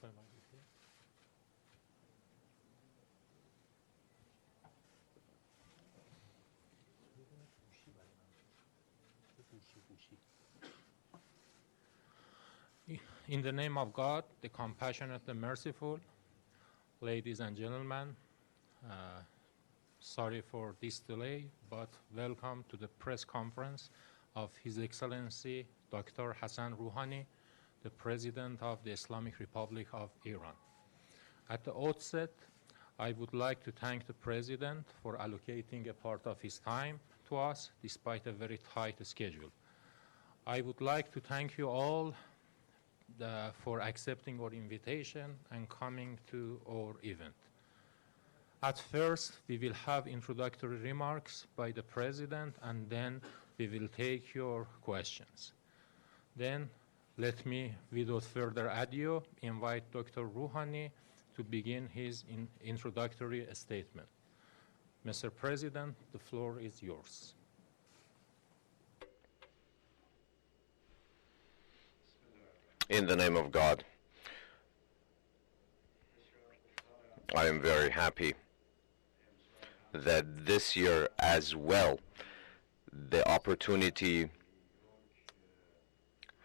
In the name of God, the compassionate and merciful, ladies and gentlemen, sorry for this delay, but welcome to the press conference of His Excellency Dr. Hassan Rouhani, the President of the Islamic Republic of Iran. At the outset, I would like to thank the President for allocating a part of his time to us despite a very tight schedule. I would like to thank you all for accepting our invitation and coming to our event. At first, we will have introductory remarks by the President, and then we will take your questions. Then, let me, without further ado, invite Dr. Rouhani to begin his introductory statement. Mr. President, the floor is yours. In the name of God, I am very happy that this year as well, the opportunity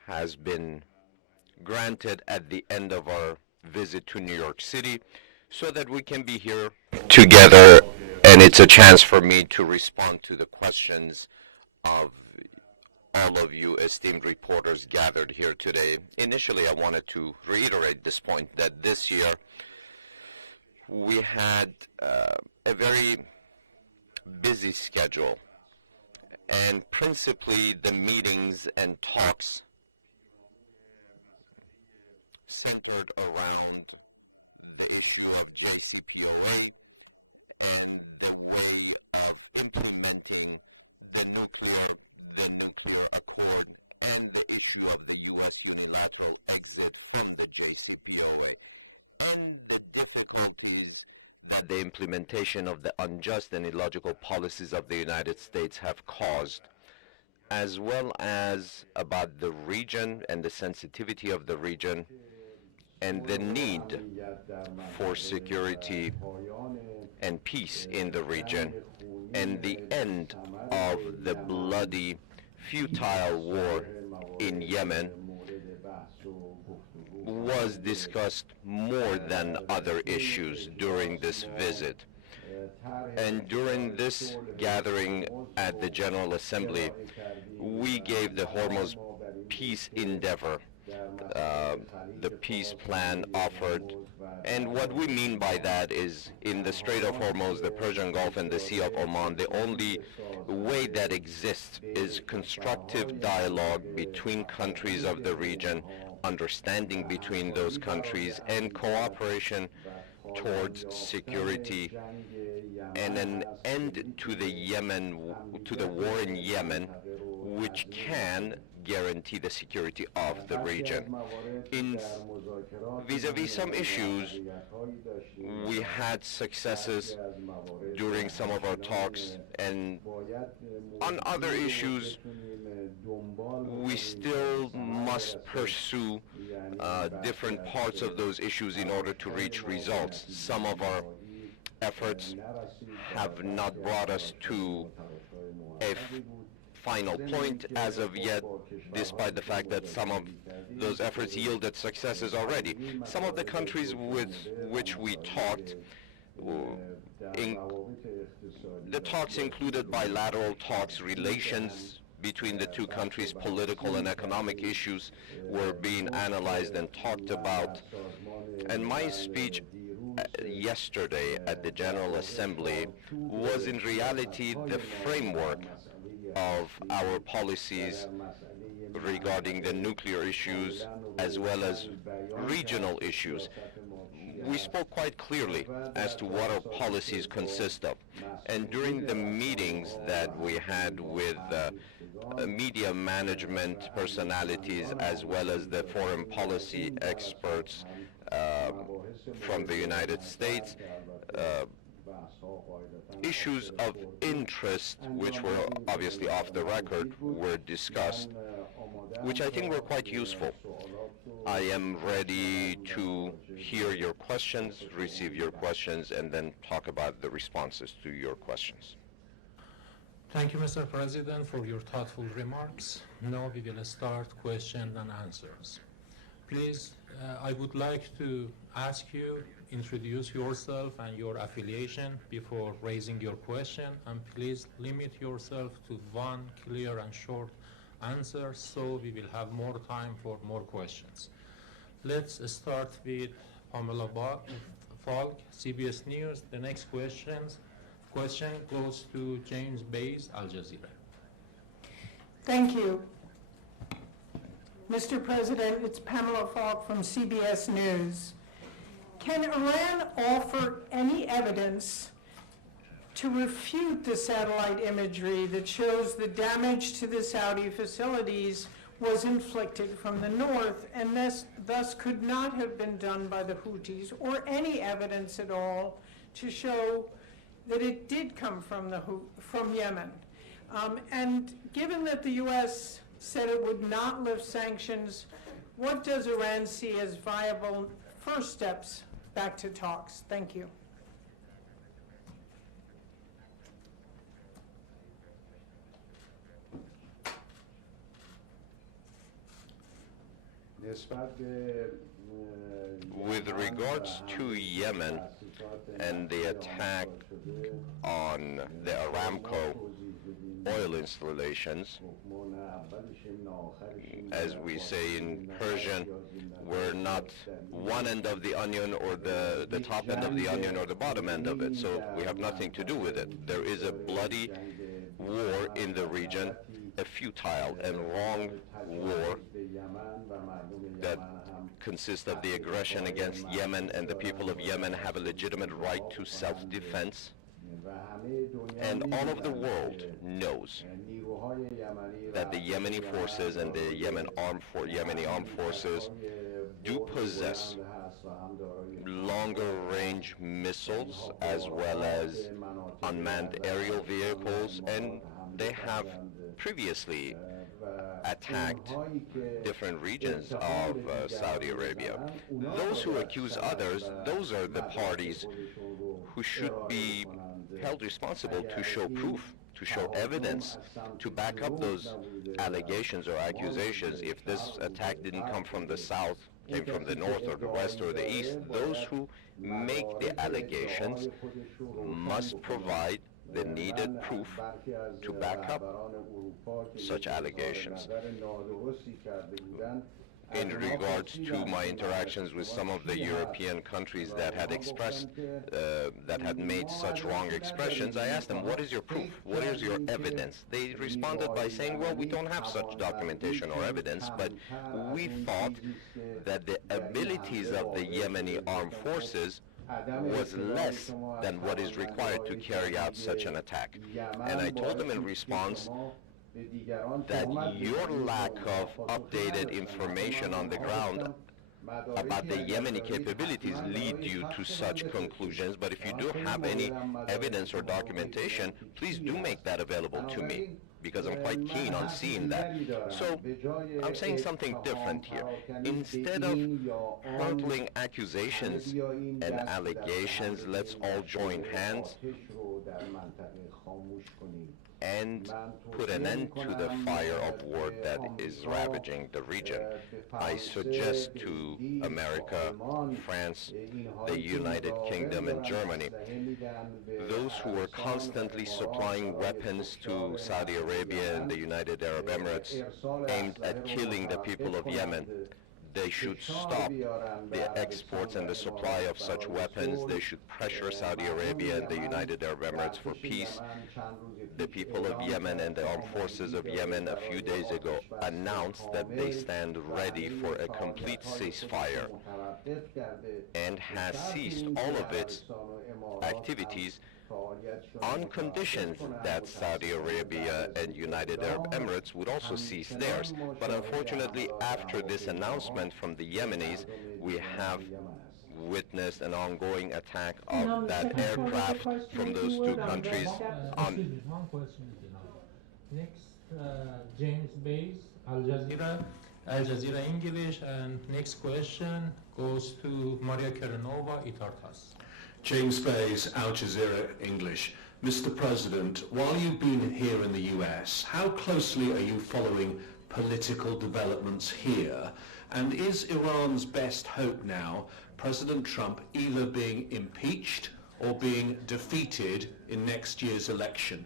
has been granted at the end of our visit to New York City so that we can be here together, and it's a chance for me to respond to the questions of all of you esteemed reporters gathered here today. Initially, I wanted to reiterate this point that this year we had a very busy schedule, and principally the meetings and talks centered around the issue of JCPO A and the way of implementing the nuclear accord and the issue of the U.S. unilateral exit from the JCPO A and the difficulties that the implementation of the unjust and illogical policies of the United States have caused, as well as about the region and the sensitivity of the region and the need for security and peace in the region and the end of the bloody, futile war in Yemen was discussed more than other issues during this visit. And during this gathering at the General Assembly, we gave the Hormuz peace endeavor, the peace plan offered. And what we mean by that is, in the Strait of Hormuz, the Persian Gulf, and the Sea of Oman, the only way that exists is constructive dialogue between countries of the region, understanding between those countries, and cooperation towards security and an end to the war in Yemen, which can guarantee the security of the region. In vis-a-vis some issues, we had successes during some of our talks, and on other issues, we still must pursue different parts of those issues in order to reach results. Some of our efforts have not brought us to a final point as of yet, despite the fact that some of those efforts yielded successes already. Some of the countries with which we talked, the talks included bilateral talks, relations between the two countries, political and economic issues were being analyzed and talked about. And my speech yesterday at the General Assembly was in reality the framework of our policies regarding the nuclear issues as well as regional issues. We spoke quite clearly as to what our policies consist of. And during the meetings that we had with media management personalities as well as the foreign policy experts from the United States, issues of interest, which were obviously off the record, were discussed, which I think were quite useful. I am ready to hear your questions, receive your questions, and then talk about the responses to your questions. Thank you, Mr. President, for your thoughtful remarks. Now we will start questions and answers. Please, I would like to ask you introduce yourself and your affiliation before raising your question, and please limit yourself to one clear and short answer so we will have more time for more questions. Let's start with Pamela Falk, CBS News. The next question goes to James Bays, Al Jazeera. Thank you. Mr. President, it's Pamela Falk from CBS News. Can Iran offer any evidence to refute the satellite imagery that shows the damage to the Saudi facilities was inflicted from the north and thus could not have been done by the Houthis, or any evidence at all to show that it did come from Yemen? And given that the U.S. said it would not lift sanctions, what does Iran see as viable first steps back to talks? Thank you. With regards to Yemen and the attack on the Aramco oil installations, as we say in Persian, we're not one end of the onion or the top end of the onion or the bottom end of it, so we have nothing to do with it. There is a bloody war in the region, a futile and wrong war that consists of the aggression against Yemen, and the people of Yemen have a legitimate right to self-defense. And all of the world knows that the Yemeni forces and the Yemeni armed forces do possess longer-range missiles as well as unmanned aerial vehicles, and they have previously attacked different regions of Saudi Arabia. Those who accuse others, those are the parties who should be held responsible to show proof, to show evidence, to back up those allegations or accusations. If this attack didn't come from the south, came from the north or the west or the east, those who make the allegations must provide the needed proof to back up such allegations. In regards to my interactions with some of the European countries that had expressed, that had made such wrong expressions, I asked them, what is your proof? What is your evidence? They responded by saying, well, we don't have such documentation or evidence, but we thought that the abilities of the Yemeni armed forces was less than what is required to carry out such an attack. And I told them in response that your lack of updated information on the ground about the Yemeni capabilities lead you to such conclusions, but if you do have any evidence or documentation, please do make that available to me, because I'm quite keen on seeing that. So I'm saying something different here. Instead of hurtling accusations and allegations, let's all join hands and put an end to the fire of war that is ravaging the region. I suggest to America, France, the United Kingdom, and Germany, those who are constantly supplying weapons to Saudi Arabia and the United Arab Emirates aimed at killing the people of Yemen, they should stop the exports and the supply of such weapons. They should pressure Saudi Arabia and the United Arab Emirates for peace. The people of Yemen and the armed forces of Yemen a few days ago announced that they stand ready for a complete ceasefire and has ceased all of its activities on conditions that Saudi Arabia and United Arab Emirates would also cease theirs. But unfortunately, after this announcement from the Yemenis, we have witnessed an ongoing attack of that aircraft from those two countries on... Excuse me, one question is enough. Next, James Bays, Al Jazeera. Al Jazeera English. And next question goes to Maria Kerenova, Itartas. James Bays, Al Jazeera English. Mr. President, while you've been here in the US, how closely are you following political developments here? And is Iran's best hope now President Trump either being impeached or being defeated in next year's election?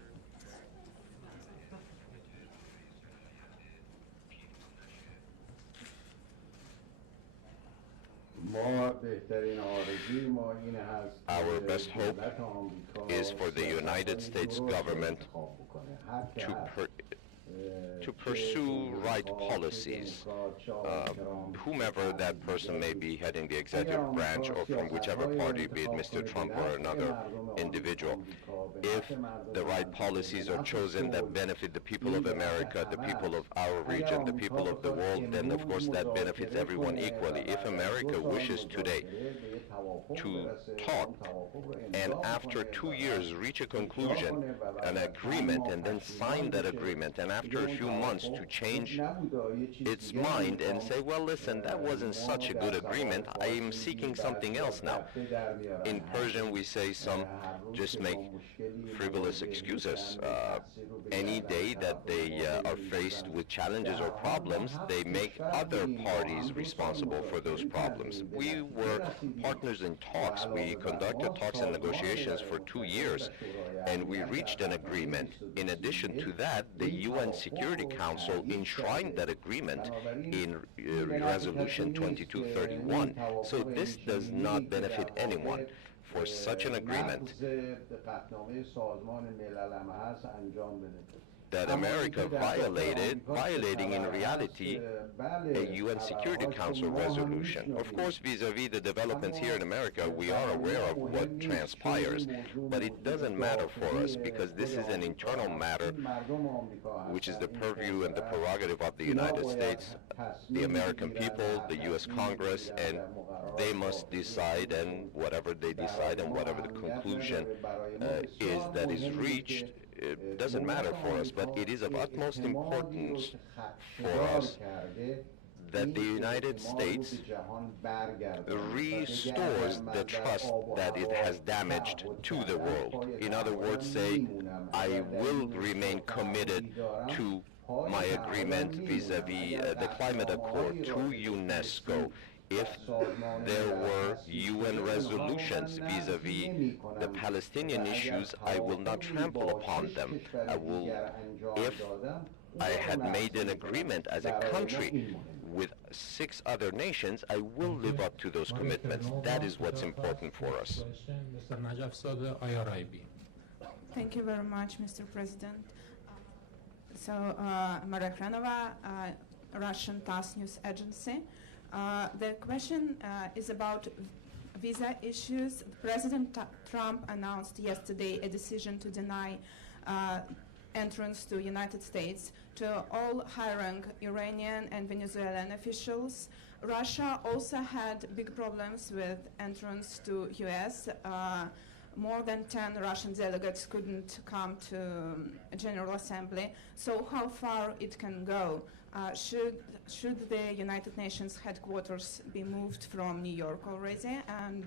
Our best hope is for the United States government to pursue right policies, whomever that person may be heading the executive branch or from whichever party, be it Mr. Trump or another individual. If the right policies are chosen that benefit the people of America, the people of our region, the people of the world, then of course that benefits everyone equally. If America wishes today to talk and after 2 years reach a conclusion, an agreement, and then sign that agreement, and after a few months to change its mind and say, well, listen, that wasn't such a good agreement, I am seeking something else now. In Persian we say some just make frivolous excuses. Any day that they are faced with challenges or problems, they make other parties responsible for those problems. We were partners in talks. We conducted talks and negotiations for 2 years, and we reached an agreement. In addition to that, the UN Security Council enshrined that agreement in Resolution 2231. So this does not benefit anyone. For such an agreement that America violating in reality a UN Security Council resolution. Of course, vis-a-vis the developments here in America, we are aware of what transpires, but it doesn't matter for us because this is an internal matter which is the purview and the prerogative of the United States, the American people, the US Congress, and they must decide, and whatever they decide and whatever the conclusion is that is reached, it doesn't matter for us, but it is of utmost importance for us that the United States restores the trust that it has damaged to the world. In other words, say, I will remain committed to my agreement vis-a-vis the climate accord to UNESCO. If there were UN resolutions vis-a-vis the Palestinian issues, I will not trample upon them. If I had made an agreement as a country with 6 other nations, I will live up to those commitments. That is what's important for us. Mr. Najaf Sadeh, IRIB. Thank you very much, Mr. President. So, Maria Kranova, Russian TASS news agency. The question is about visa issues. President Trump announced yesterday a decision to deny entrance to United States to all high-rank Iranian and Venezuelan officials. Russia also had big problems with entrance to US. More than 10 Russian delegates couldn't come to a General Assembly. So how far it can go? Should the United Nations headquarters be moved from New York already? And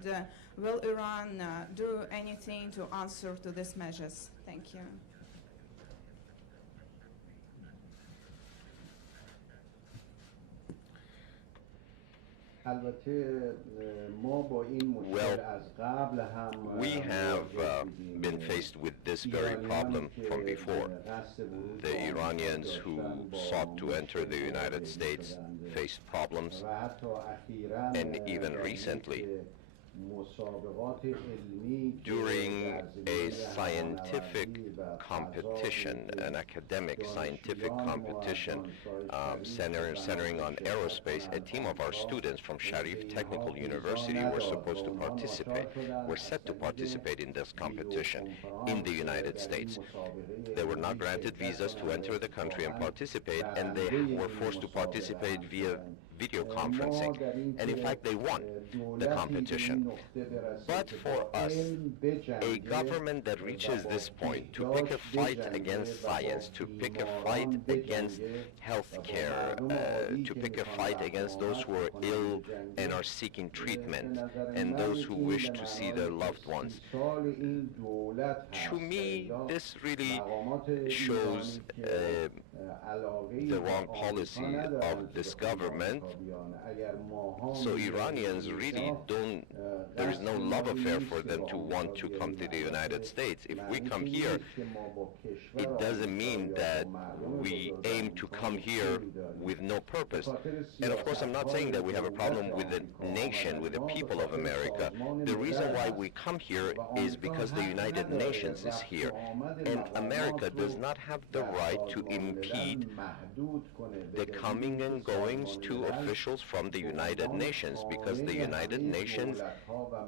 will Iran do anything to answer to these measures? Thank you. Well, we have been faced with this very problem from before. The Iranians who sought to enter the United States faced problems, and even recently, during a scientific competition, an academic scientific competition centering on aerospace, a team of our students from Sharif Technical University were supposed to participate, were set to participate in this competition in the United States. They were not granted visas to enter the country and participate, and they were forced to participate video conferencing. And in fact, they won the competition. But for us, a government that reaches this point, to pick a fight against science, to pick a fight against healthcare, to pick a fight against those who are ill and are seeking treatment, and those who wish to see their loved ones. To me, this really shows the wrong policy of this government. So Iranians really don't, there is no love affair for them to want to come to the United States. If we come here, it doesn't mean that we aim to come here with no purpose. And of course, I'm not saying that we have a problem with the nation, with the people of America. The reason why we come here is because the United Nations is here. And America does not have the right to impede the coming and goings to officials from the United Nations, because the United Nations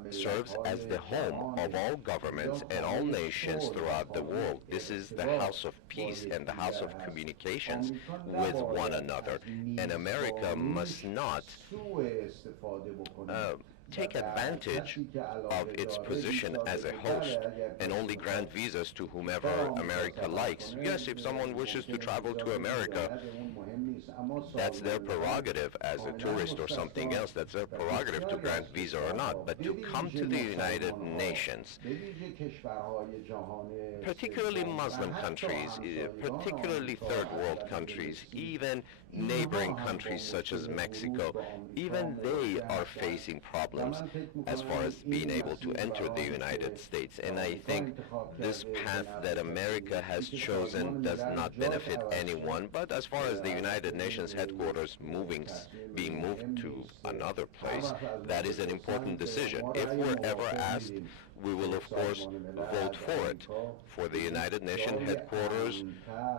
serves as the home of all governments and all nations throughout the world. This is the house of peace and the house of communications with one another. And America must not take advantage of its position as a host and only grant visas to whomever America likes. Yes, if someone wishes to travel to America, that's their prerogative as a tourist or something else. That's their prerogative to grant visa or not. But to come to the United Nations, particularly Muslim countries, particularly third world countries, even neighboring countries such as Mexico, even they are facing problems as far as being able to enter the United States. And I think this path that America has chosen does not benefit anyone. But as far as the United Nations headquarters being moved to another place, that is an important decision. If we're ever asked, we will of course vote for it, for the United Nations headquarters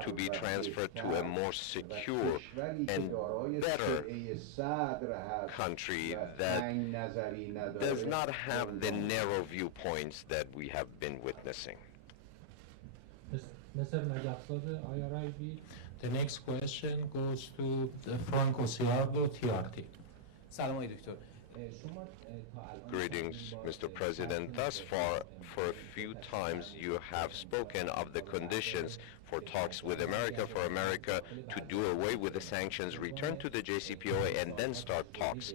to be transferred to a more secure and better country that does not have the narrow viewpoints that we have been witnessing. The next question goes to Franco Ciardo, TRT. سلام آقای دکتر. Greetings, Mr. President. Thus far, for a few times, you have spoken of the conditions for talks with America, for America to do away with the sanctions, return to the JCPO A, and then start talks.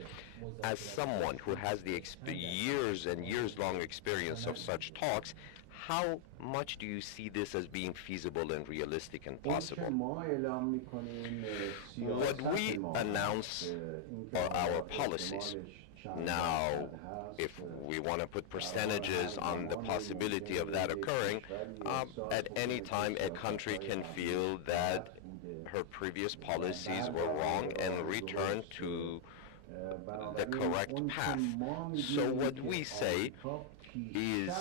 As someone who has the years and years-long experience of such talks, how much do you see this as being feasible and realistic and possible? What we announce are our policies. Now, if we want to put percentages on the possibility of that occurring, at any time a country can feel that her previous policies were wrong and return to the correct path. So what we say is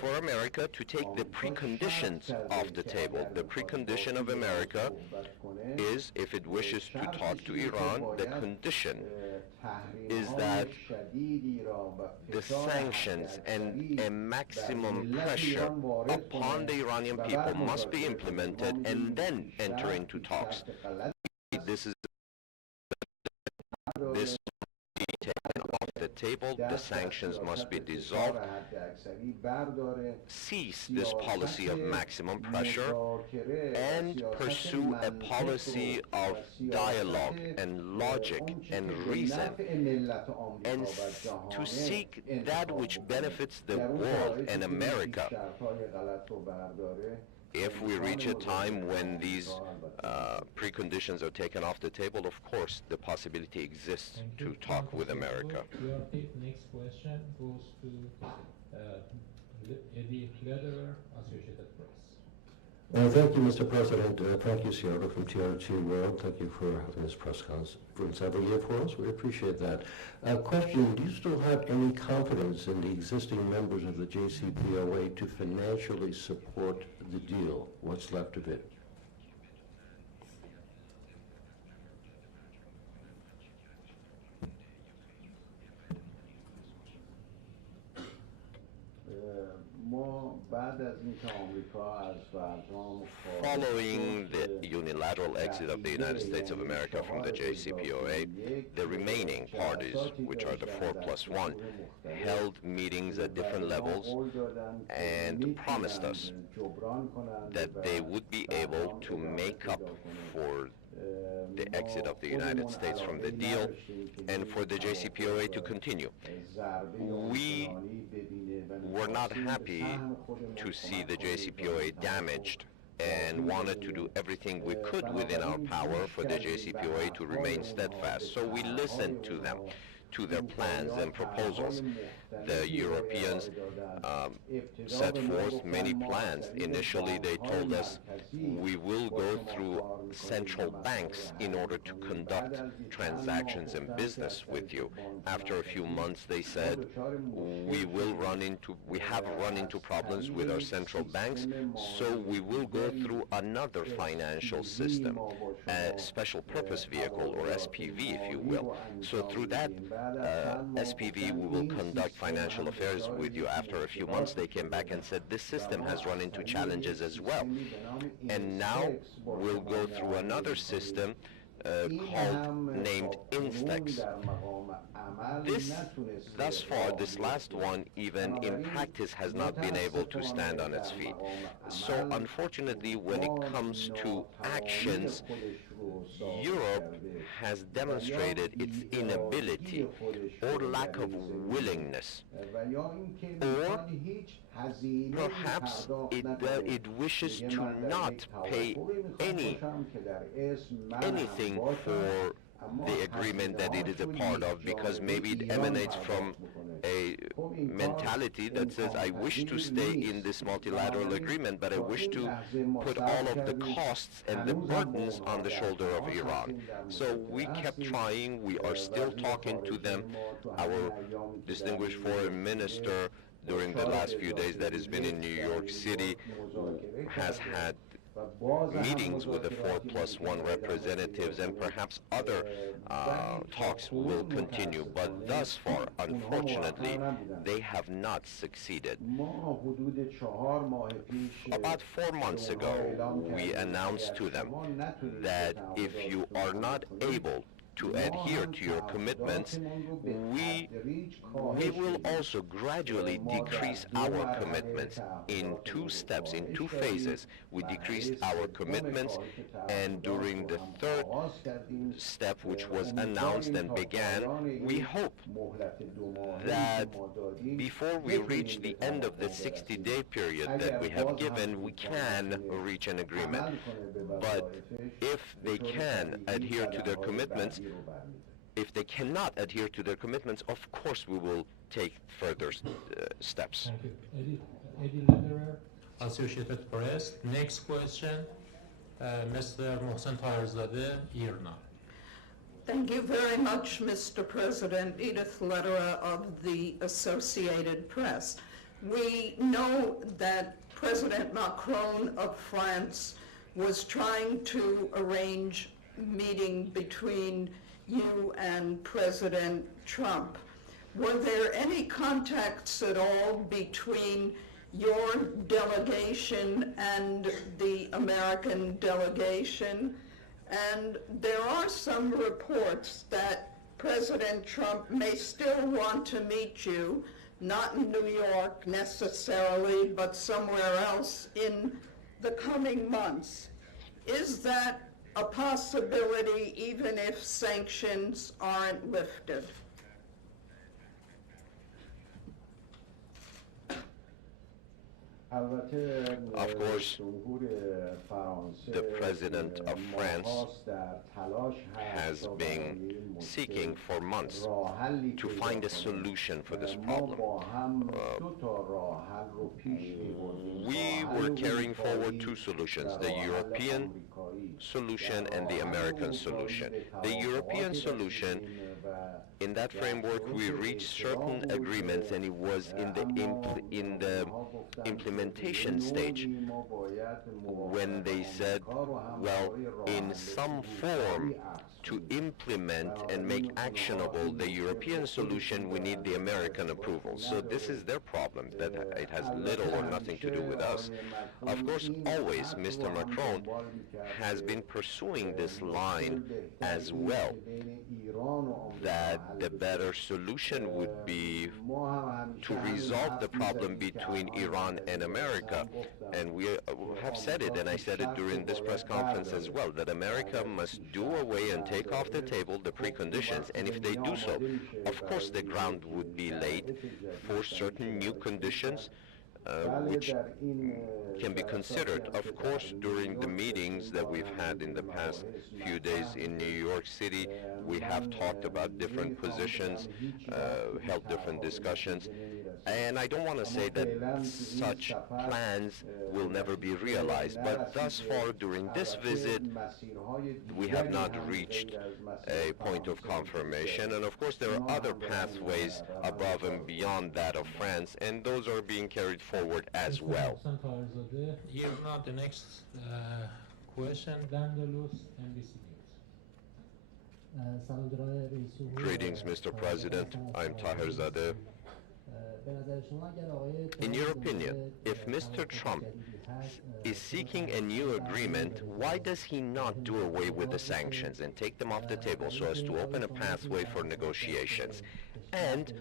for America to take the preconditions off the table. The precondition of America is, if it wishes to talk to Iran, the condition is that the sanctions and a maximum pressure upon the Iranian people must be implemented and then enter into talks. This must be taken off the table, the sanctions must be dissolved, cease this policy of maximum pressure, and pursue a policy of dialogue and logic and reason, and to seek that which benefits the world and America. If we reach a time when these preconditions are taken off the table, of course, the possibility exists to talk with America. Next question goes to Eddie Lederer, Associated Press. Thank you, Mr. President. Thank you, Ciardo from TRT World. Thank you for having this press conference every year for us. We appreciate that. Question, do you still have any confidence in the existing members of the JCPO A to financially support the deal? What's left of it? Following the unilateral exit of the United States of America from the JCPOA, the remaining parties, which are the 4+1, held meetings at different levels and promised us that they would be able to make up for the exit of the United States from the deal and for the JCPOA to continue. We were not happy to see the JCPOA damaged and wanted to do everything we could within our power for the JCPOA to remain steadfast. So we listened to them, to their plans and proposals. The Europeans set forth many plans. Initially, they told us we will go through central banks in order to conduct transactions and business with you. After a few months, they said we have run into problems with our central banks, so we will go through another financial system, a special purpose vehicle, or SPV, if you will. So through that SPV, we will conduct financial affairs with you. After a few months, they came back and said this system has run into challenges as well. And now we'll go through another system named Instex. Thus far, this last one, even in practice, has not been able to stand on its feet. So unfortunately, when it comes to actions, Europe has demonstrated its inability or lack of willingness, or perhaps it wishes to not pay anything for the agreement that it is a part of, because maybe it emanates from a mentality that says, I wish to stay in this multilateral agreement, but I wish to put all of the costs and the burdens on the shoulder of Iran. So we kept trying. We are still talking to them. Our distinguished foreign minister during the last few days that has been in New York City has had meetings with the 4+1 representatives, and perhaps other talks will continue. But thus far, unfortunately, they have not succeeded. About 4 months ago, we announced to them that if you are not able to adhere to your commitments, we will also gradually decrease our commitments in 2 steps, in 2 phases. We decreased our commitments, and during the 3rd step, which was announced and began, we hope that before we reach the end of the 60-day period that we have given, we can reach an agreement. But if they can adhere to their commitments, if they cannot adhere to their commitments, of course we will take further steps. Thank you. Eddie Lederer, Associated Press. Next question, Mr. Mohsen Taherzadeh, IRNA. Thank you very much, Mr. President. Edith Lederer of the Associated Press. We know that President Macron of France was trying to arrange a meeting between you and President Trump. Were there any contacts at all between your delegation and the American delegation? And there are some reports that President Trump may still want to meet you, not in New York necessarily, but somewhere else in the coming months. Is that a possibility even if sanctions aren't lifted? Of course, the President of France has been seeking for months to find a solution for this problem. We were carrying forward 2 solutions, the European solution and the American solution. The European solution, in that framework, we reached certain agreements, and it was in the implementation stage when they said, well, in some form to implement and make actionable the European solution, we need the American approval. So this is their problem, that it has little or nothing to do with us. Of course, always Mr. Macron has been pursuing this line as well, that the better solution would be to resolve the problem between Iran and America. And we have said it, and I said it during this press conference as well, that America must do away and take off the table the preconditions. And if they do so, of course the ground would be laid for certain new conditions which can be considered. Of course, during the meetings that we've had in the past few days in New York City, we have talked about different positions, held different discussions, and I don't want to say that such plans will never be realized, but thus far during this visit, we have not reached a point of confirmation, and of course there are other pathways above and beyond that of France, and those are being carried forward as well. Here now the next question. Greetings, Mr. President. I'm Taherzadeh. In your opinion, if Mr. Trump is seeking a new agreement, why does he not do away with the sanctions and take them off the table so as to open a pathway for negotiations? And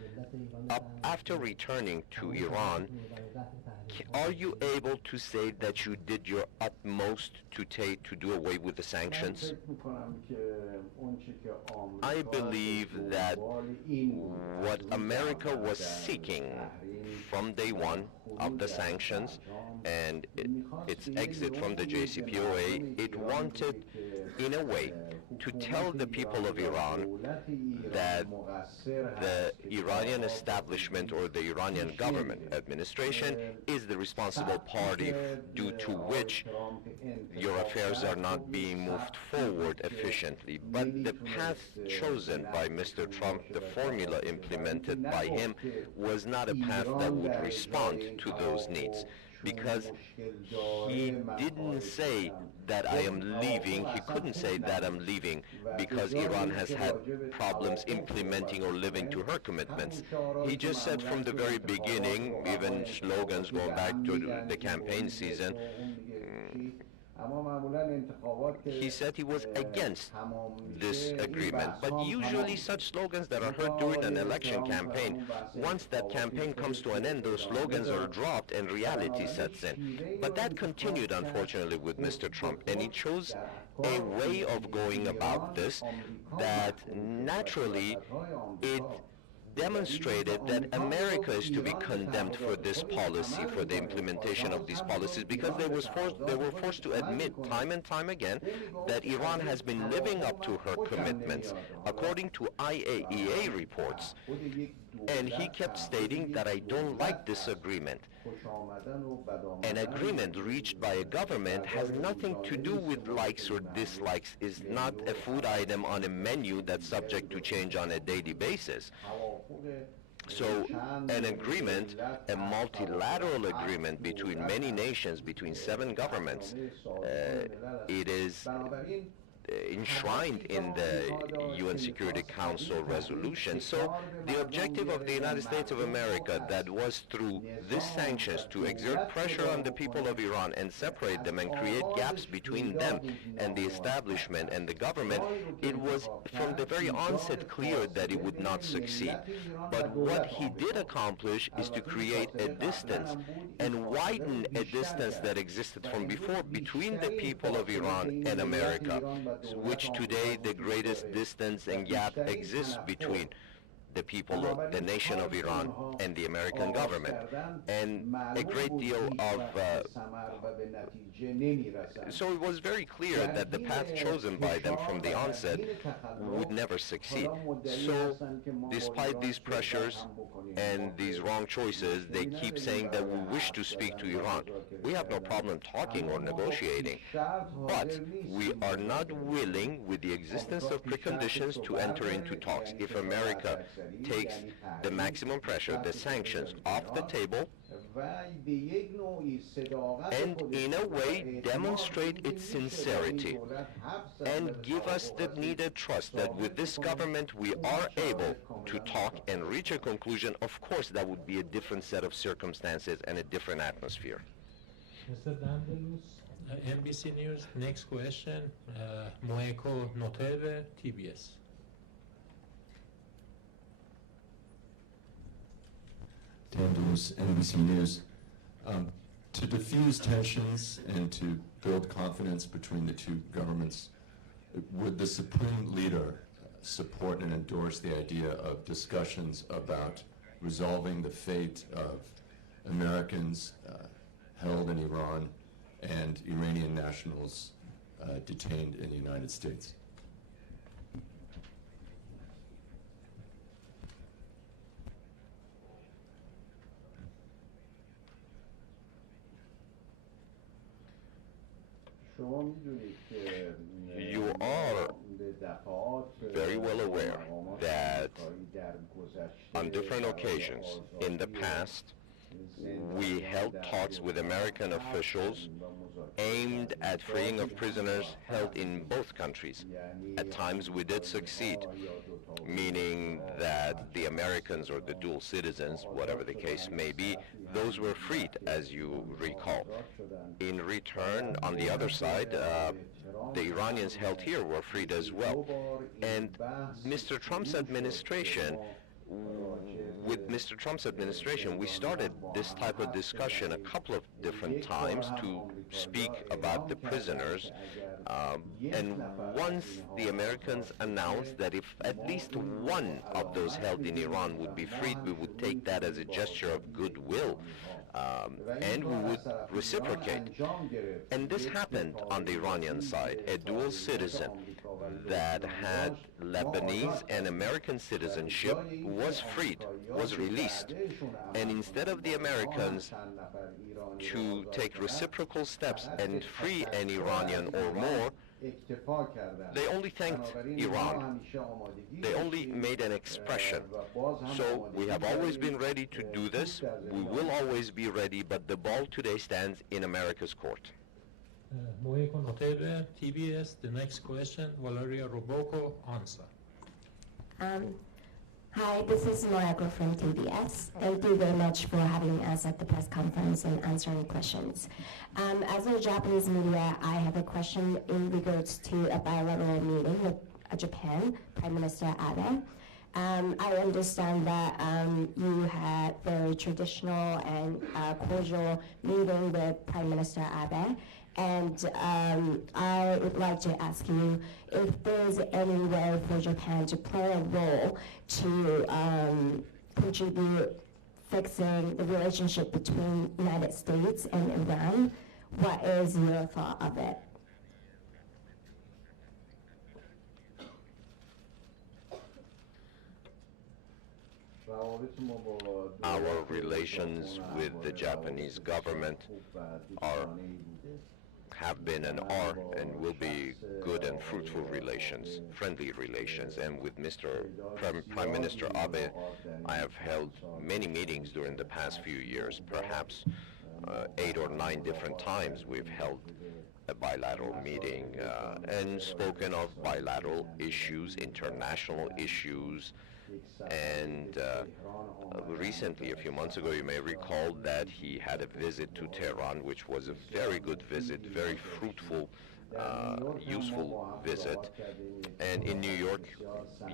after returning to Iran, are you able to say that you did your utmost to do away with the sanctions? I believe that what America was seeking from day one of the sanctions and its exit from the JCPO A, it wanted, in a way, to tell the people of Iran that the Iranian establishment or the Iranian government administration is the responsible party due to which your affairs are not being moved forward efficiently. But the path chosen by Mr. Trump, the formula implemented by him, was not a path that would respond to those needs, because he didn't say that I am leaving. He couldn't say that I'm leaving because Iran has had problems implementing or living to her commitments. He just said from the very beginning, even slogans going back to the campaign season, he said he was against this agreement. But usually such slogans that are heard during an election campaign, once that campaign comes to an end, those slogans are dropped and reality sets in. But that continued, unfortunately, with Mr. Trump, and he chose a way of going about this that naturally it demonstrated that America is to be condemned for this policy, for the implementation of these policies, because they were forced to admit time and time again that Iran has been living up to her commitments, according to IAEA reports. And he kept stating that I don't like this agreement. An agreement reached by a government has nothing to do with likes or dislikes, is not a food item on a menu that's subject to change on a daily basis. So an agreement, a multilateral agreement between many nations, between 7 governments, it is enshrined in the UN Security Council resolution. So the objective of the United States of America, that was through these sanctions to exert pressure on the people of Iran and separate them and create gaps between them and the establishment and the government, it was from the very onset clear that it would not succeed. But what he did accomplish is to create a distance and widen a distance that existed from before between the people of Iran and America, which today the greatest distance and gap exists between the people of the nation of Iran and the American government. And a great deal of so it was very clear that the path chosen by them from the onset would never succeed. So despite these pressures and these wrong choices, they keep saying that we wish to speak to Iran. We have no problem talking or negotiating, but we are not willing, with the existence of preconditions, to enter into talks. If America takes the maximum pressure, the sanctions, off the table, and in a way demonstrate its sincerity and give us the needed trust that with this government we are able to talk and reach a conclusion. Of course, that would be a different set of circumstances and a different atmosphere. Mr. Dandelus, NBC News. Next question, Moeko Noteve, TBS. Dandelus, NBC News. To diffuse tensions and to build confidence between the two governments, would the Supreme Leader support and endorse the idea of discussions about resolving the fate of Americans held in Iran and Iranian nationals detained in the United States? You are very well aware that on different occasions in the past, we held talks with American officials aimed at freeing of prisoners held in both countries. At times we did succeed, meaning that the Americans or the dual citizens, whatever the case may be, those were freed, as you recall. In return, on the other side, the Iranians held here were freed as well. And Mr. Trump's administration, with Mr. Trump's administration, we started this type of discussion a couple of different times to speak about the prisoners. And once the Americans announced that if at least one of those held in Iran would be freed, we would take that as a gesture of goodwill. And we would reciprocate. And this happened on the Iranian side. A dual citizen that had Lebanese and American citizenship was freed, was released. And instead of the Americans to take reciprocal steps and free an Iranian or more, they only thanked Iran. They only made an expression. So we have always been ready to do this. We will always be ready, but the ball today stands in America's court. Moeko Noteve, TBS. The next question, Valeria Roboko, ANSA. Hi, this is Moeko from TBS. Thank you very much for having us at the press conference and answering questions. As a Japanese media, I have a question in regards to a bilateral meeting with Japan, Prime Minister Abe. I understand that you had very traditional and cordial meeting with Prime Minister Abe. And I would like to ask you if there's any way for Japan to play a role to contribute fixing the relationship between United States and Iran. What is your thought of it? Our relations with the Japanese government have been and are and will be good and fruitful relations, friendly relations. And with Mr. Prime Minister Abe, I have held many meetings during the past few years, perhaps 8 or 9 different times we've held a bilateral meeting and spoken of bilateral issues, international issues. And recently, a few months ago, you may recall that he had a visit to Tehran, which was a very good visit, very fruitful, useful visit. And in New York,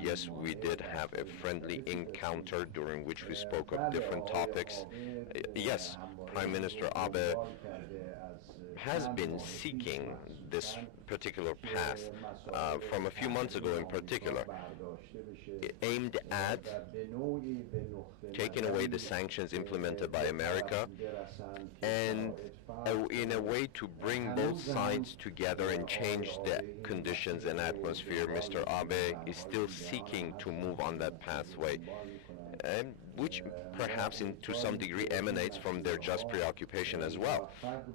yes, we did have a friendly encounter during which we spoke of different topics. Yes, Prime Minister Abe has been seeking this particular path from a few months ago in particular, aimed at taking away the sanctions implemented by America and in a way to bring both sides together and change the conditions and atmosphere. Mr. Abe is still seeking to move on that pathway, which perhaps to some degree emanates from their just preoccupation as well.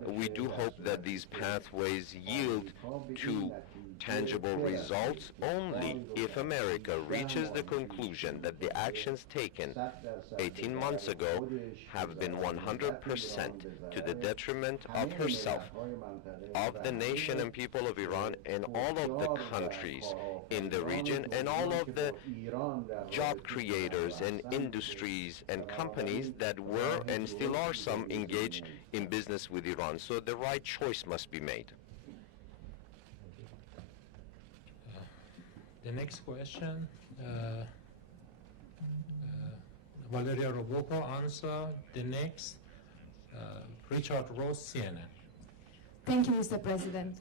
We do hope that these pathways yield to tangible results only if America reaches the conclusion that the actions taken 18 months ago have been 100% to the detriment of herself, of the nation and people of Iran, and all of the countries in the region, and all of the job creators and industries and companies that were and still are some engaged in business with Iran. So the right choice must be made. The next question, Valeria Roboco answer. The next, Richard Ross, CNN. Thank you, Mr. President.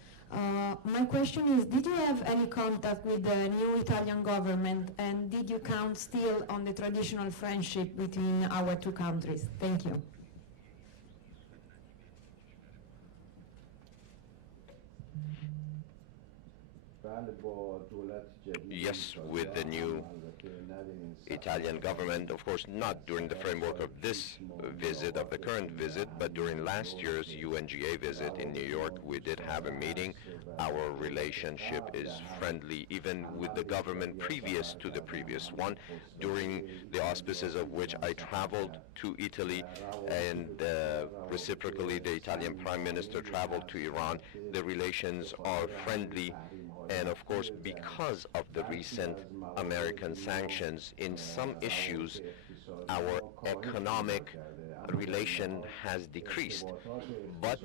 My question is, did you have any contact with the new Italian government, and did you count still on the traditional friendship between our two countries? Thank you. Yes, with the new Italian government, of course, not during the framework of this visit, of the current visit, but during last year's UNGA visit in New York, we did have a meeting. Our relationship is friendly, even with the government previous to the previous one, during the auspices of which I traveled to Italy, and reciprocally the Italian Prime Minister traveled to Iran. The relations are friendly. And of course, because of the recent American sanctions, in some issues, our economic relation has decreased. But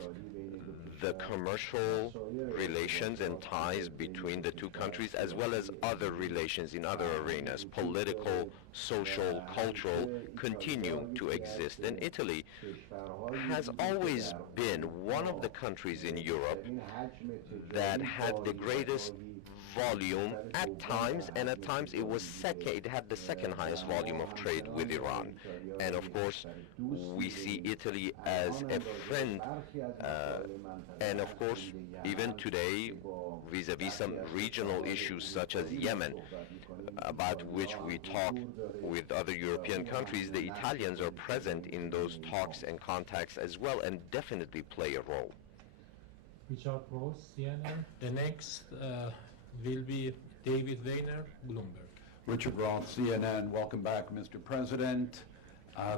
the commercial relations and ties between the two countries, as well as other relations in other arenas, political, social, cultural, continue to exist. And Italy has always been one of the countries in Europe that had the greatest volume at times, and at times it was it had the second highest volume of trade with Iran. And of course, we see Italy as a friend, and of course, even today, vis-a-vis some regional issues such as Yemen, about which we talk with other European countries, the Italians are present in those talks and contacts as well, and definitely play a role. Richard Ross, CNN. The next will be David Weiner, Bloomberg. Richard Ross, CNN. Welcome back, Mr. President.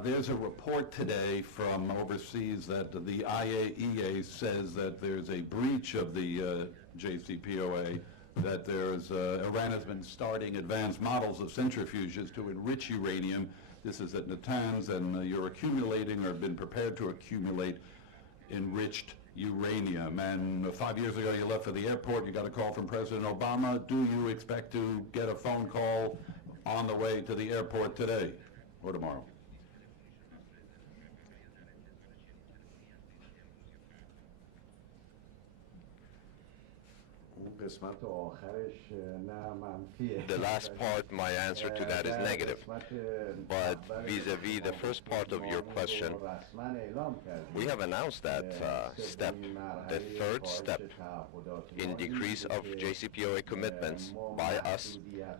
There's a report today from overseas that the IAEA says that there's a breach of the JCPO A, that Iran has been starting advanced models of centrifuges to enrich uranium. This is at Natanz, and you're accumulating or have been prepared to accumulate enriched uranium. And 5 years ago you left for the airport, you got a call from President Obama. Do you expect to get a phone call on the way to the airport today or tomorrow? The last part, my answer to that is negative. But vis-a-vis the first part of your question, we have announced that step. The third step in decrease of JCPOA commitments by us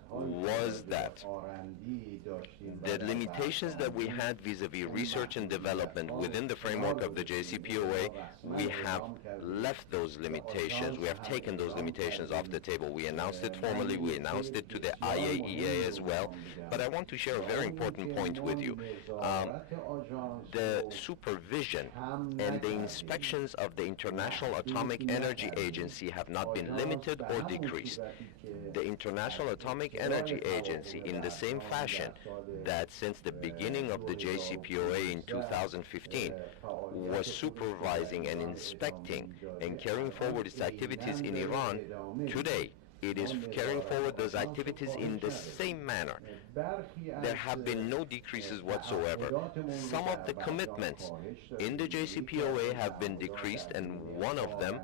was that the limitations that we had vis-a-vis research and development within the framework of the JCPOA, we have left those limitations. We have taken those limitations off the table. We announced it formally. We announced it to the IAEA as well. But I want to share a very important point with you. The supervision and the inspections of the International Atomic Energy Agency have not been limited or decreased. The International Atomic Energy Agency, in the same fashion that since the beginning of the JCPOA in 2015, was supervising and inspecting and carrying forward its activities in Iran, today it is carrying forward those activities in the same manner. There have been no decreases whatsoever. Some of the commitments in the JCPOA have been decreased, and one of them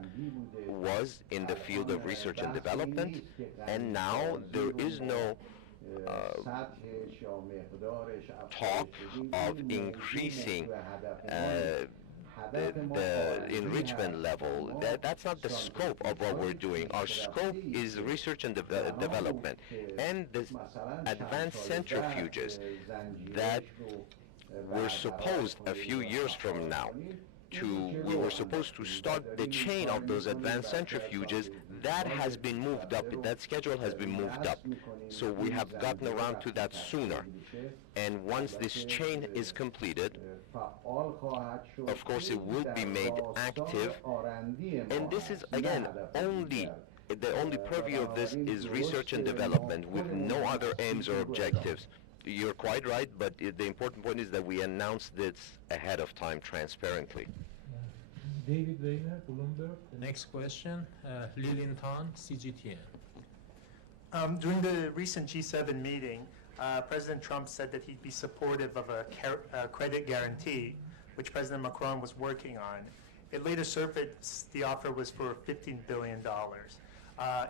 was in the field of research and development, and now there is no talk of increasing the enrichment level. That's not the scope of what we're doing. Our scope is research and development, and the advanced centrifuges that were supposed a few years from now we were supposed to start the chain of those advanced centrifuges. That has been moved up. That schedule has been moved up. So we have gotten around to that sooner. And once this chain is completed, of course it will be made active. And this is, again, the only purview of this is research and development with no other aims or objectives. You're quite right, but the important point is that we announced this ahead of time transparently. David Rayner, Bloomberg. The next question, Lilin Tan, CGTN. During the recent G7 meeting, President Trump said that he'd be supportive of a credit guarantee, which President Macron was working on. It later surfaced the offer was for $15 billion.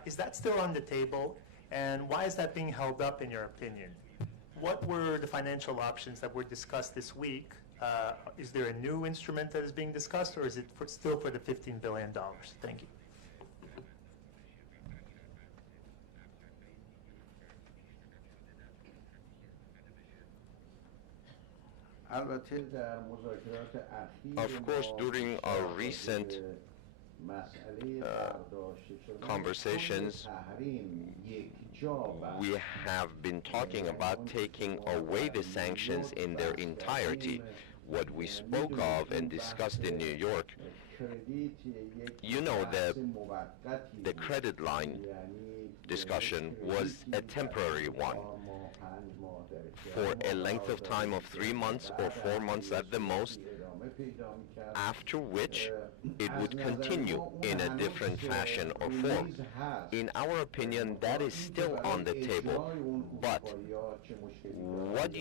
Is that still on the table? And why is that being held up, in your opinion? What were the financial options that were discussed this week? Is there a new instrument that is being discussed, or is it still for the $15 billion? Thank you. Of course, during our recent conversations, we have been talking about taking away the sanctions in their entirety. What we spoke of and discussed in New York, you know that the credit line discussion was a temporary one for a length of time of 3 months or 4 months at the most, after which it would continue in a different fashion or form. In our opinion, that is still on the table, but what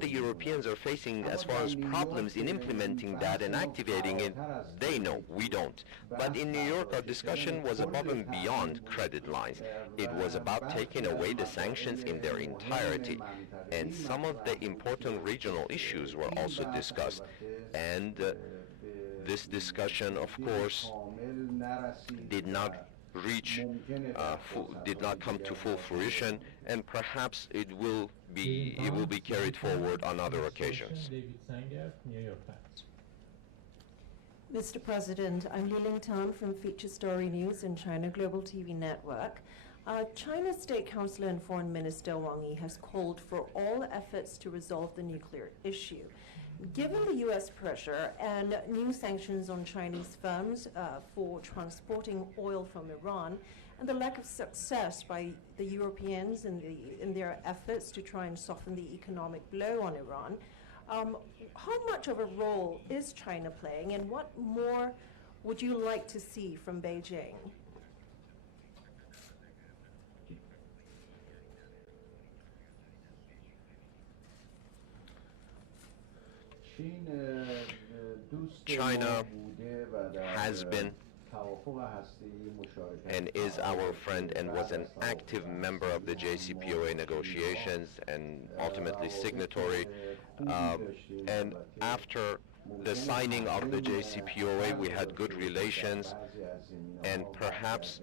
the Europeans are facing as far as problems in implementing that and activating it, they know, we don't. But in New York, our discussion was above and beyond credit lines. It was about taking away the sanctions in their entirety. And some of the important regional issues were also discussed. And this discussion, of course, did not come to full fruition, and perhaps it will be carried forward on other occasions. David Sanger, New York Times. Mr. President, I'm Liling Tan from Feature Story News and China Global TV Network. China's State Councilor and Foreign Minister Wang Yi has called for all efforts to resolve the nuclear issue. Given the U.S. pressure and new sanctions on Chinese firms for transporting oil from Iran, and the lack of success by the Europeans in their efforts to try and soften the economic blow on Iran, how much of a role is China playing, and what more would you like to see from Beijing? China has been and is our friend and was an active member of the JCPO A negotiations and ultimately signatory. And after the signing of the JCPO A, we had good relations, and perhaps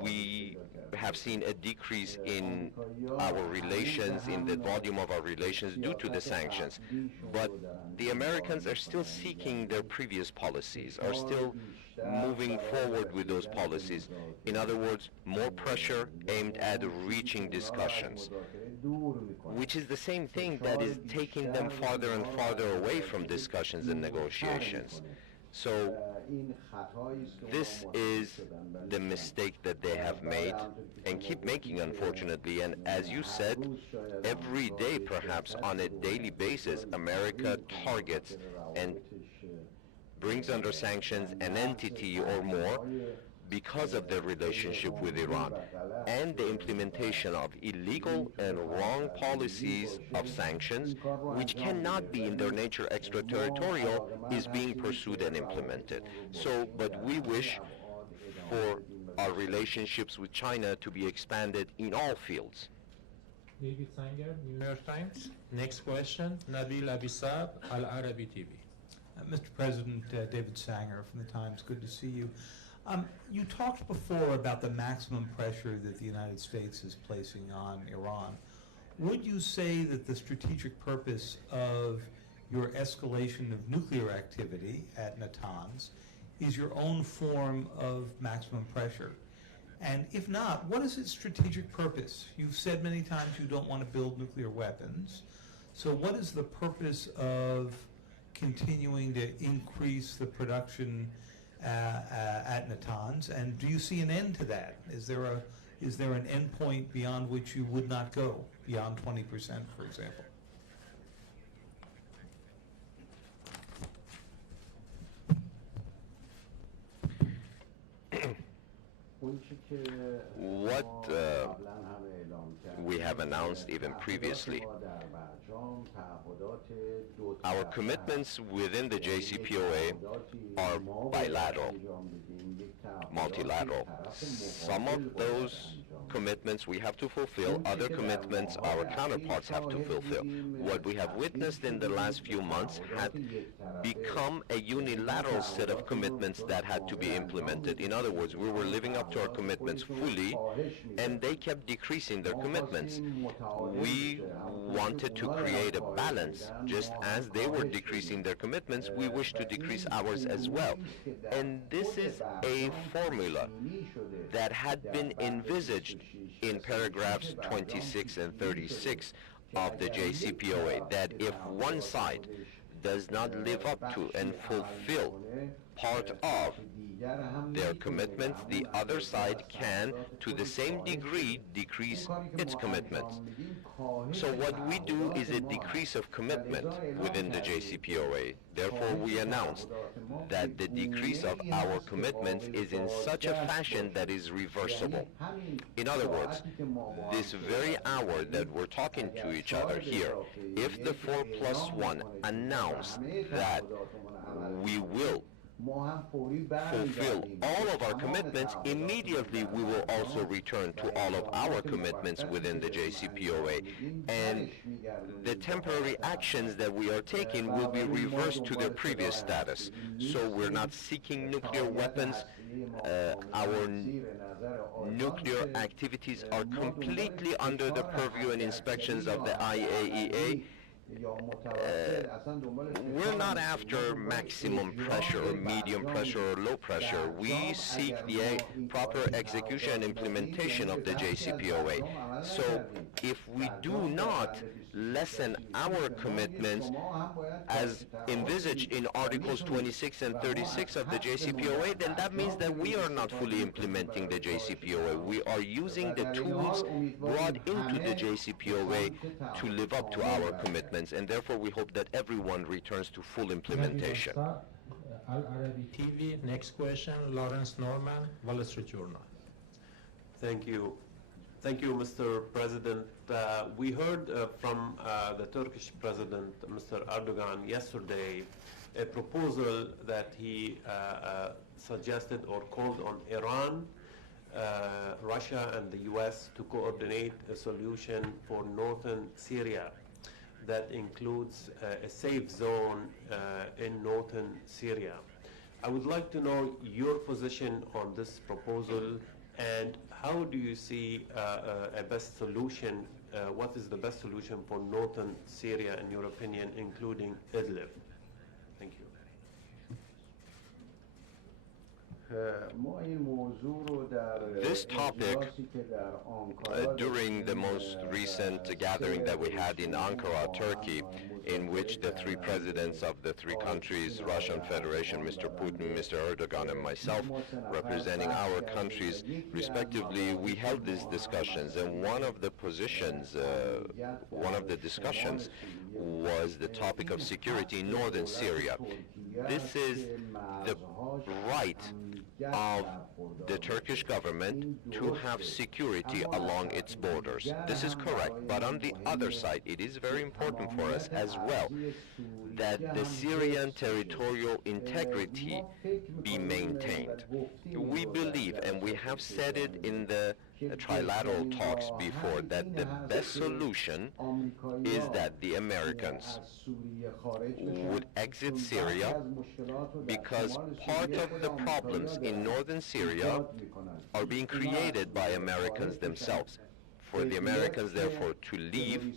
we have seen a decrease in our relations, in the volume of our relations due to the sanctions. But the Americans are still seeking their previous policies, are still moving forward with those policies. In other words, more pressure aimed at reaching discussions, which is the same thing that is taking them farther and farther away from discussions and negotiations. So this is the mistake that they have made and keep making, unfortunately. And as you said, every day, perhaps on a daily basis, America targets and brings under sanctions an entity or more because of their relationship with Iran and the implementation of illegal and wrong policies of sanctions, which cannot be in their nature extraterritorial, is being pursued and implemented. So, but we wish for our relationships with China to be expanded in all fields. David Sanger, New York Times. Next question, Nabil Abissab, Al Arabi TV. Mr. President, David Sanger from the Times, good to see you. You talked before about the maximum pressure that the United States is placing on Iran. Would you say that the strategic purpose of your escalation of nuclear activity at Natanz is your own form of maximum pressure? And if not, what is its strategic purpose? You've said many times you don't want to build nuclear weapons. So what is the purpose of continuing to increase the production at Natanz? And do you see an end to that? Is there an end point beyond which you would not go, beyond 20%, for example? What we have announced even previously, our commitments within the JCPOA are bilateral, multilateral. Some of those commitments we have to fulfill, other commitments our counterparts have to fulfill. What we have witnessed in the last few months had become a unilateral set of commitments that had to be implemented. In other words, we were living up to our commitments fully, and they kept decreasing their commitments. We wanted to create a balance. Just as they were decreasing their commitments, we wish to decrease ours as well. And this is a formula that had been envisaged in paragraphs 26 and 36 of the JCPOA, that if one side does not live up to and fulfill part of their commitments, the other side can, to the same degree, decrease its commitments. So what we do is a decrease of commitment within the JCPOA. Therefore, we announced that the decrease of our commitments is in such a fashion that is reversible. In other words, this very hour that we're talking to each other here, if the 4+1 announced that we will fulfill all of our commitments, immediately we will also return to all of our commitments within the JCPOA. And the temporary actions that we are taking will be reversed to their previous status. So we're not seeking nuclear weapons. Our nuclear activities are completely under the purview and inspections of the IAEA. We're not after maximum pressure or medium pressure or low pressure. We seek the proper execution and implementation of the JCPOA. So if we do not lessen our commitments as envisaged in Articles 26 and 36 of the JCPOA, then that means that we are not fully implementing the JCPOA. We are using the tools brought into the JCPOA to live up to our commitments, and therefore we hope that everyone returns to full implementation. Al-Arabi TV, next question, Lawrence Norman, Wall Street Journal. Thank you. Thank you, Mr. President. We heard from the Turkish President, Mr. Erdogan, yesterday a proposal that he suggested or called on Iran, Russia, and the U.S. to coordinate a solution for northern Syria that includes a safe zone in northern Syria. I would like to know your position on this proposal, and how do you see a best solution? What is the best solution for northern Syria, in your opinion, including Idlib? Thank you. This topic, during the most recent gathering that we had in Ankara, Turkey, in which the three presidents of the three countries, Russian Federation, Mr. Putin, Mr. Erdogan, and myself, representing our countries respectively, we held these discussions, and one of the discussions was the topic of security in northern Syria. This is the right of the Turkish government to have security along its borders. This is correct, but on the other side, it is very important for us as well that the Syrian territorial integrity be maintained. We believe, and we have said it in the trilateral talks before, that the best solution is that the Americans would exit Syria, because part of the problems in northern Syria are being created by Americans themselves. for the Americans, therefore, to leave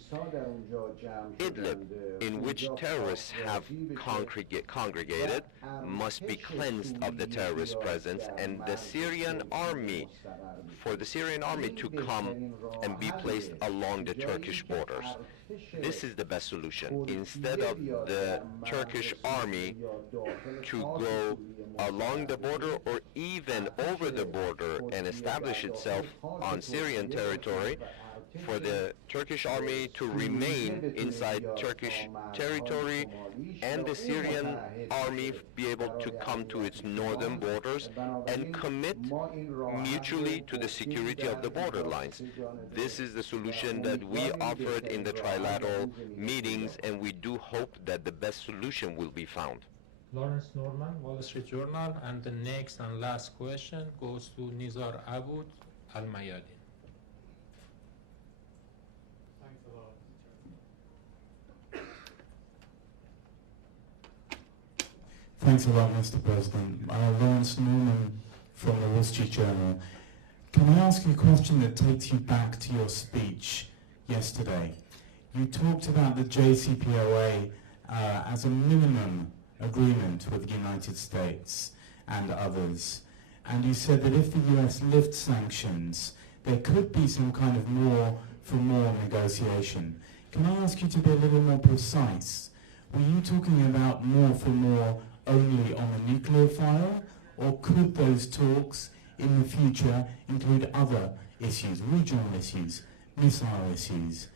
Idlib, in which terrorists have congregated, must be cleansed of the terrorist presence, and the Syrian army, for the Syrian army to come and be placed along the Turkish borders. This is the best solution. Instead of the Turkish army to go along the border or even over the border and establish itself on Syrian territory, for the Turkish army to remain inside Turkish territory and the Syrian army be able to come to its northern borders and commit mutually to the security of the borderlines. This is the solution that we offered in the trilateral meetings, and we do hope that the best solution will be found. Lawrence Norman, Wall Street Journal, and the next and last question goes to Nizar Aboud, Al-Mayadin. Thanks a lot, Mr. President. Lawrence Norman from the Wall Street Journal. Can I ask you a question that takes you back to your speech yesterday? You talked about the JCPO A as a minimum agreement with the United States and others. And you said that if the US lifts sanctions, there could be some kind of more for more negotiation. Can I ask you to be a little more precise? Were you talking about more for more only on the nuclear file, or could those talks in the future include other issues, regional issues, missile issues?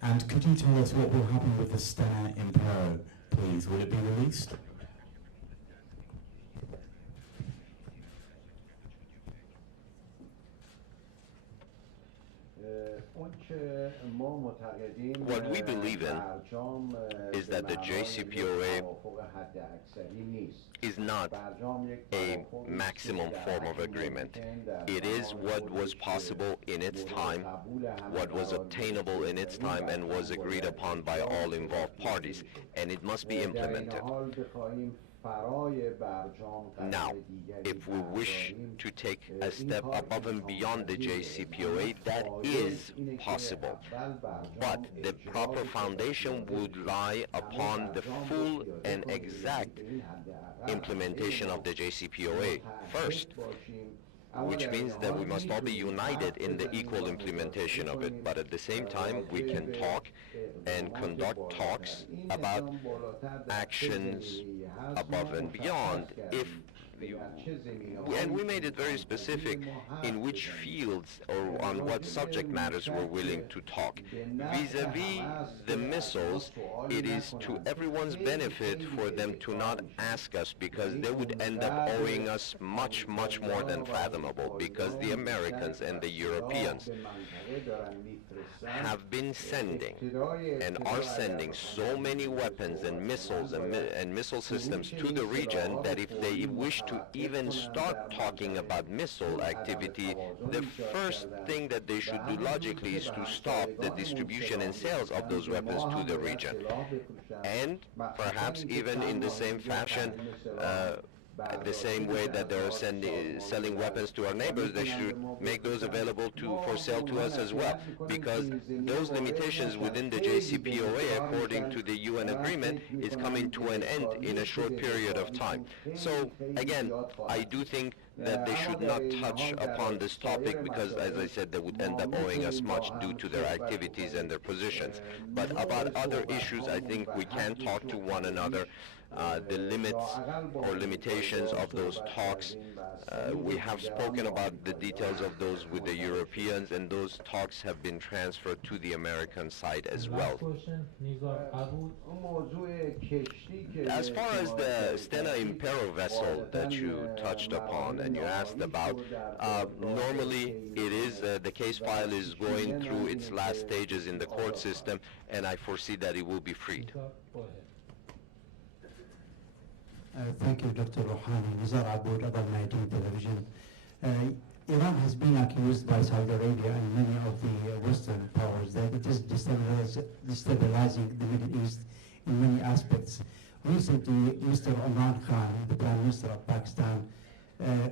And could you tell us what will happen with the Stena Impero, please? Will it be released? What we believe in is that the JCPOA is not a maximum form of agreement. It is what was possible in its time, what was obtainable in its time, and was agreed upon by all involved parties, and it must be implemented. Now, if we wish to take a step above and beyond the JCPOA, that is possible. But the proper foundation would lie upon the full and exact implementation of the JCPOA first, which means that we must all be united in the equal implementation of it. But at the same time, we can talk and conduct talks about actions above and beyond and we made it very specific in which fields or on what subject matters we're willing to talk. Vis-a-vis the missiles, it is to everyone's benefit for them to not ask us, because they would end up owing us much, much more than fathomable, because the Americans and the Europeans have been sending and are sending so many weapons and missiles and missile systems to the region that if they wish to even start talking about missile activity, the first thing that they should do logically is to stop the distribution and sales of those weapons to the region. And perhaps even in the same fashion, the same way that they're selling weapons to our neighbors, they should make those available for sale to us as well, because those limitations within the JCPOA, according to the UN agreement, is coming to an end in a short period of time. So again, I do think that they should not touch upon this topic, because, as I said, they would end up owing us much due to their activities and their positions. But about other issues, I think we can talk to one another. The limits or limitations of those talks, we have spoken about the details of those with the Europeans, and those talks have been transferred to the American side as well. As far as the Stena Impero vessel that you touched upon and you asked about, normally it is, the case file is going through its last stages in the court system, and I foresee that it will be freed. Thank you, Dr. Rouhani. Nizar Aboud, Al-Mayadin Television. Iran has been accused by Saudi Arabia and many of the Western powers that it is destabilizing the Middle East in many aspects. Recently, Mr. Imran Khan, the Prime Minister of Pakistan,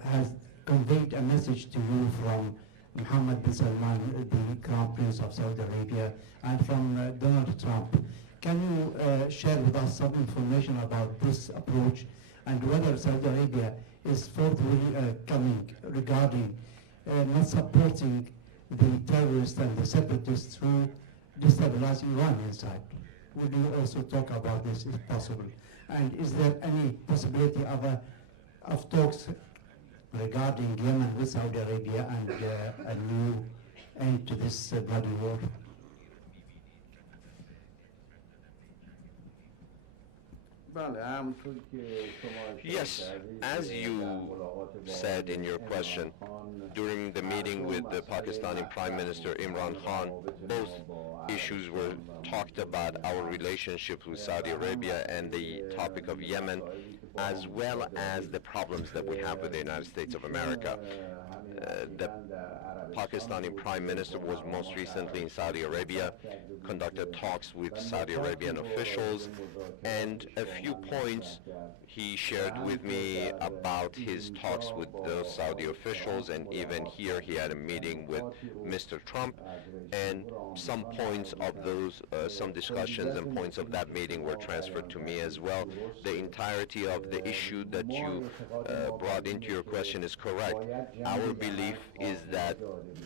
has conveyed a message to you from Mohammed bin Salman, the Crown Prince of Saudi Arabia, and from Donald Trump. Can you share with us some information about this approach and whether Saudi Arabia is forthcoming regarding not supporting the terrorists and the separatists through destabilizing Iran inside? Would you also talk about this if possible? And is there any possibility of talks regarding Yemen with Saudi Arabia and a new end to this bloody war? Yes, as you said in your question, during the meeting with the Pakistani Prime Minister Imran Khan, both issues were talked about, our relationship with Saudi Arabia and the topic of Yemen, as well as the problems that we have with the United States of America. The Pakistani Prime Minister was most recently in Saudi Arabia, conducted talks with Saudi Arabian officials, and a few points he shared with me about his talks with those Saudi officials, and even here he had a meeting with Mr. Trump, and some points of those, some discussions and points of that meeting were transferred to me as well. The entirety of the issue that you brought into your question is correct. Our belief is that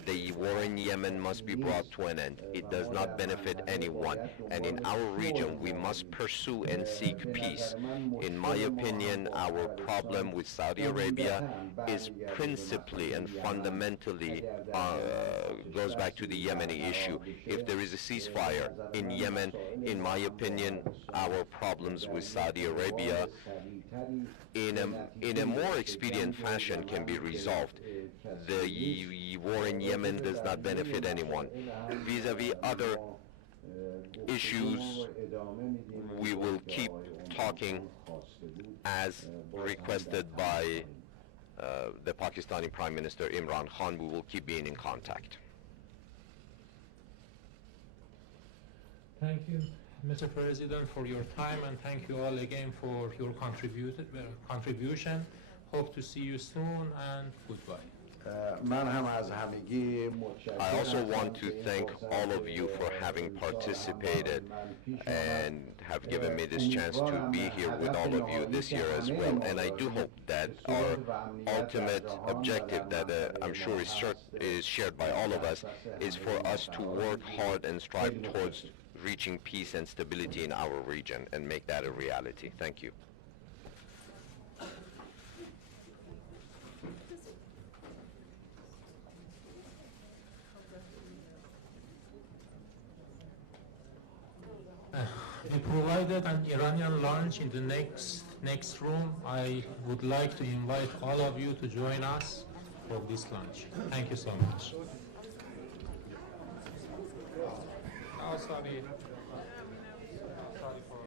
the war in Yemen must be brought to an end. It does not benefit anyone, and in our region we must pursue and seek peace. In my opinion, our problem with Saudi Arabia is principally and fundamentally goes back to the Yemeni issue. If there is a ceasefire in Yemen, in my opinion, our problems with Saudi Arabia in a more expedient fashion can be resolved. The war in Yemen does not benefit anyone. Vis-a-vis other issues, we will keep talking as requested by the Pakistani Prime Minister Imran Khan. We will keep being in contact. Thank you, Mr. President, for your time, and thank you all again for your contribution. Hope to see you soon, and goodbye. I also want to thank all of you for having participated and have given me this chance to be here with all of you this year as well. And I do hope that our ultimate objective that I'm sure is shared by all of us is for us to work hard and strive towards reaching peace and stability in our region and make that a reality. Thank you. We provided an Iranian lunch in the next room. I would like to invite all of you to join us for this lunch. Thank you so much. Oh, sorry.